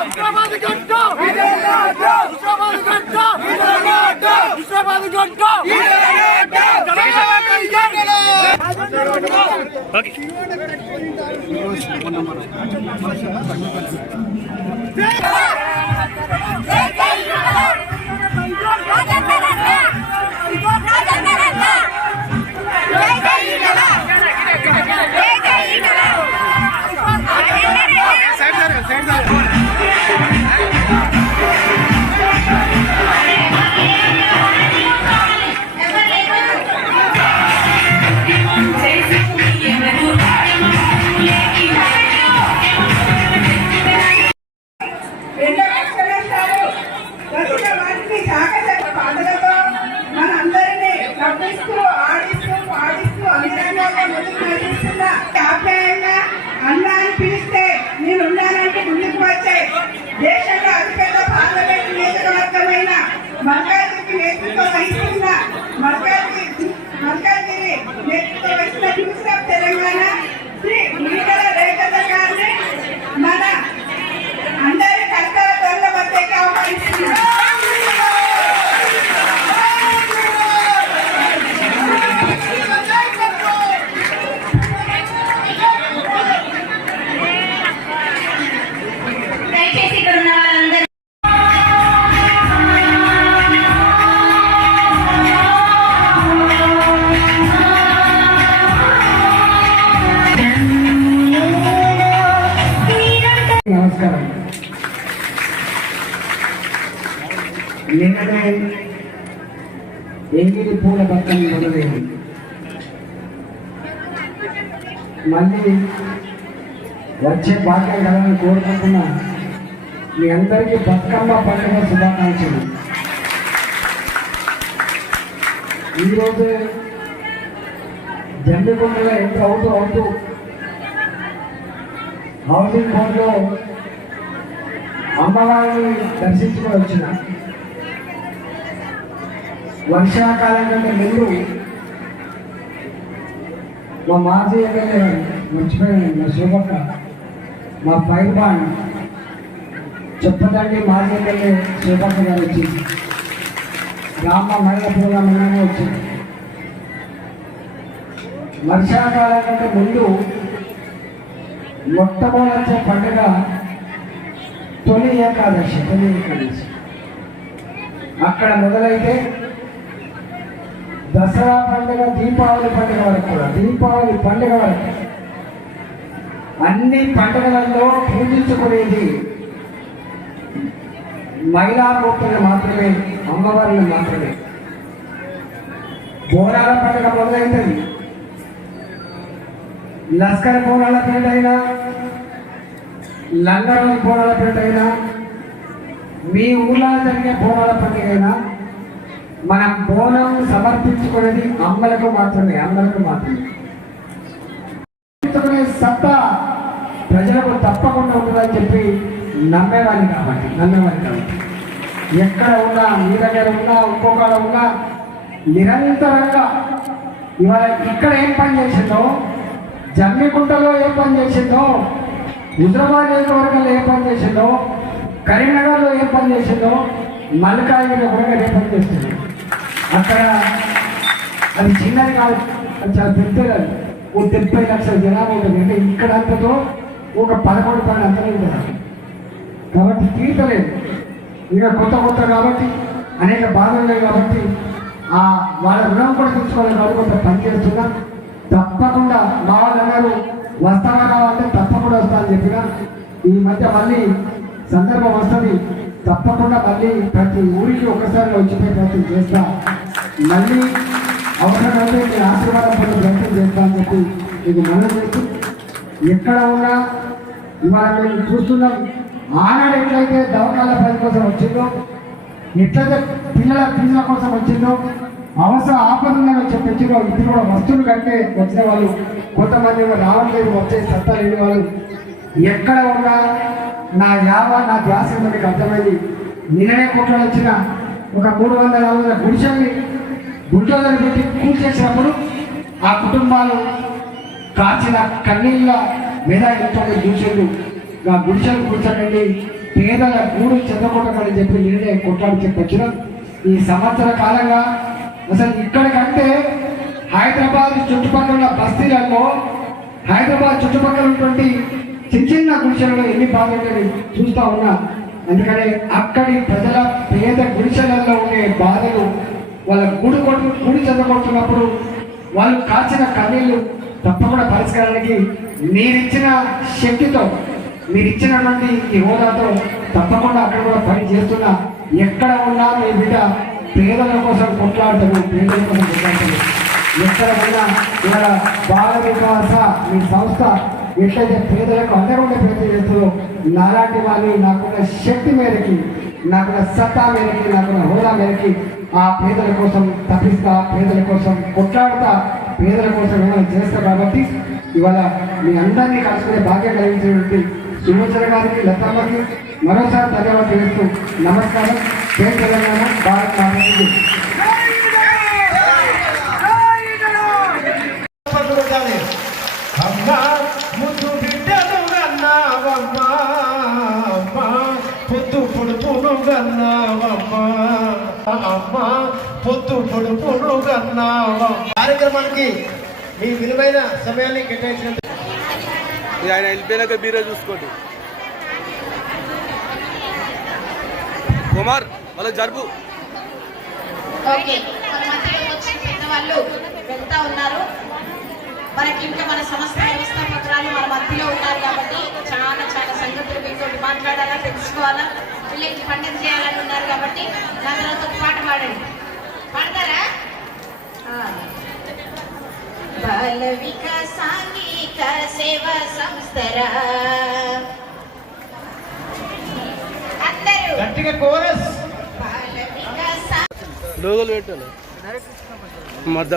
హైదరాబాద్ గంట హైదరాబాద్ ఓకే రెండో కష్టపడతారు వచ్చిన వారికి చాకచక్య నిన్ననే ఎంగిలి పూల బతుకమ్మ మొదలైంది. మళ్ళీ వచ్చే భాగ్యం కలని కోరుకుంటున్నా మీ అందరికీ బతుకమ్మ పండుగ శుభాకాంక్షలు. ఈరోజు జమ్మికొండలో ఎంత అవుతూ అవుతూ హౌసింగ్ బోర్డులో అమ్మవారిని దర్శించుకొని వచ్చిన వర్షాకాలం కంటే ముందు మా మాజీ ఎమ్మెల్యే మర్చిపోయాను మా శోభక్క మా ఫైర్ బాండ్ చెప్పదండి మాజీ ఎమ్మెల్యే శోభక్క గారు వచ్చింది. రామ మహిళ ప్రోగ్రాం వచ్చింది. వర్షాకాలం కంటే ముందు మొట్టమొదటి పండుగ తొలి ఏకాదశి తొలి ఏకాదశి. అక్కడ మొదలైతే దసరా పండుగ దీపావళి పండుగ వరకు కూడా దీపావళి పండుగ వరకు. అన్ని పండుగలలో పూజించుకునేది మహిళా మూర్తులు మాత్రమే అమ్మవారిని మాత్రమే. బోనాల పండుగ మొదలైతుంది లస్కర్ బోనాల పేట అయినా లంగరం బోనాల మీ ఊళ్ళో జరిగే బోనాల పండుగ అయినా మనం బోనం సమర్పించుకునేది అమ్మలకు మాత్రమే అమ్మలకు మాత్రమే. సత్తా ప్రజలకు తప్పకుండా ఉంటుందని చెప్పి నమ్మేవాడిని కాబట్టి నమ్మేవాడిని కాబట్టి. ఎక్కడ ఉన్నా మీ దగ్గర ఉన్నా ఇంకొకడ ఉన్నా నిరంతరంగా ఇవాళ ఇక్కడ ఏం పని చేసిందో జమ్మికుంటలో ఏం పని చేసిందో హుజరాబాద్ నియోజకవర్గంలో ఏం పని చేసిందో కరీంనగర్లో ఏం పని చేసిందో మల్కాజ్గిరిలో కూడా ఏం పని చేసిందో అక్కడ అది చిన్నది కాదు. అది చాలా పెద్దది అది. ఓ డెబ్బై లక్షల జనాభా ఉంటుంది. అంటే ఇక్కడ అంతతో ఒక పదకొండు పని అంతనే ఉంటుంది. కాబట్టి తీర్చలేదు ఇక కొత్త కొత్త కాబట్టి అనేక బాధలు లేవు కాబట్టి ఆ వాళ్ళ రుణం కూడా తీసుకోవాలి కాబట్టి కొంత పనిచేస్తున్నా తప్పకుండా మా వాళ్ళు అన్నారు వస్తావా రావాలంటే తప్పకుండా వస్తా అని చెప్పిన ఈ మధ్య మళ్ళీ సందర్భం వస్తుంది. తప్పకుండా మళ్ళీ ప్రతి ఊరికి ఒకసారి వచ్చిపోయి ప్రయత్నం చేస్తా. మళ్ళీ అవసరమైతే మీ ఆశీర్వాదం పొందే ప్రయత్నం చేస్తామని చెప్పి మీకు మనం చేసి ఎక్కడ ఉన్నా ఇవాళ మేము చూస్తున్నాం ఆనాడు ఎట్లయితే దవకాల పని కోసం వచ్చిందో ఎట్లయితే పిల్లల పిల్లల కోసం వచ్చిందో అవసరం ఆపదంగా చెప్పి ఇది కూడా వస్తువులు కంటే వచ్చిన వాళ్ళు కొంతమంది రావట్లేదు వచ్చే సత్తా లేని వాళ్ళు. ఎక్కడ ఉన్నా నా యావ నా ధ్యాస మీకు అర్థమైంది. నిన్ననే కొట్లాడు వచ్చిన ఒక మూడు వందల నలభై గుడిసెల్ని గుంటలు పెట్టి కూల్చేసినప్పుడు ఆ కుటుంబాలు కాచిన కన్నీళ్ళ మీద ఎంతో చూసిండు ఆ గుడిసెలు కూర్చోకండి పేదల గూడు చెందకూడదని చెప్పి నేనే కొట్లాడి చెప్పొచ్చిన. ఈ సంవత్సర కాలంగా అసలు ఇక్కడికంటే హైదరాబాద్ చుట్టుపక్కల ఉన్న బస్తీలలో హైదరాబాద్ చుట్టుపక్కల ఉన్నటువంటి చిన్న చిన్న గుడిసెలలో ఎన్ని బాధలు చూస్తా ఉన్నా. ఎందుకంటే అక్కడి ప్రజల పేద గుడిసెలలో ఉండే బాధలు వాళ్ళ గుడి కొట్టు గుడి చెందగొడుతున్నప్పుడు వాళ్ళు కాల్చిన కన్నీళ్ళు తప్పకుండా పరిష్కారానికి మీరిచ్చిన శక్తితో మీరిచ్చినటువంటి ఈ హోదాతో తప్పకుండా అక్కడ కూడా పని చేస్తున్న ఎక్కడ ఉన్నా మీ బిడ్డ పేదల కోసం కొట్లాడతాము పేదల కోసం కొట్లాడతాము ఎక్కడ ఉన్నా ఇక్కడ బాల వికాస మీ సంస్థ ఎట్లయితే పేదలకు అందకుండా ప్రతి వ్యక్తులు నాలాంటి వాళ్ళు నాకున్న శక్తి మేరకి నాకున్న సత్తా మేరకి నాకున్న హోదా మేరకి ఆ పేదల కోసం తప్పిస్తా పేదల కోసం కొట్లాడుతా పేదల కోసం ఏమైనా చేస్తా కాబట్టి ఇవాళ మీ అందరినీ కలుసుకునే భాగ్యం కలిగించినటువంటి సులోచన గారికి లతమ్మకి మరోసారి ధన్యవాదాలు తెలుస్తూ నమస్కారం. జై తెలంగాణ భారత్ అమ్మా పొద్దు కార్యక్రమానికి మీ విలువైన సమయాన్ని కేటాయించినందుకు ఇక ఆయన వెళ్ళిపోయినాక మీరే చూసుకోండి. కుమార్ వాళ్ళకి జరుపు. ఓకే. మన మధ్యలో వచ్చిన పెద్దవాళ్ళు వెళ్తా ఉన్నారు. మనకి ఇంకా మన సంస్థ వ్యవస్థాపకురాలు మన మధ్యలో ఉన్నారు కాబట్టి చాలా చాలా సంగతులు మీతో మాట్లాడాలా తెలుసుకోవాలా? పిల్లలకి పండుగ చేయాలని ఉన్నారు కాబట్టి నా తర్వాత ఒక పాట పాడండి. పాడతారా. బాల వికాసాంగిక సేవా సంస్థరా? అందరూ గట్టిగా కోరస్. బాల వికాస లోగోలు పెట్టాలి. మద్ద.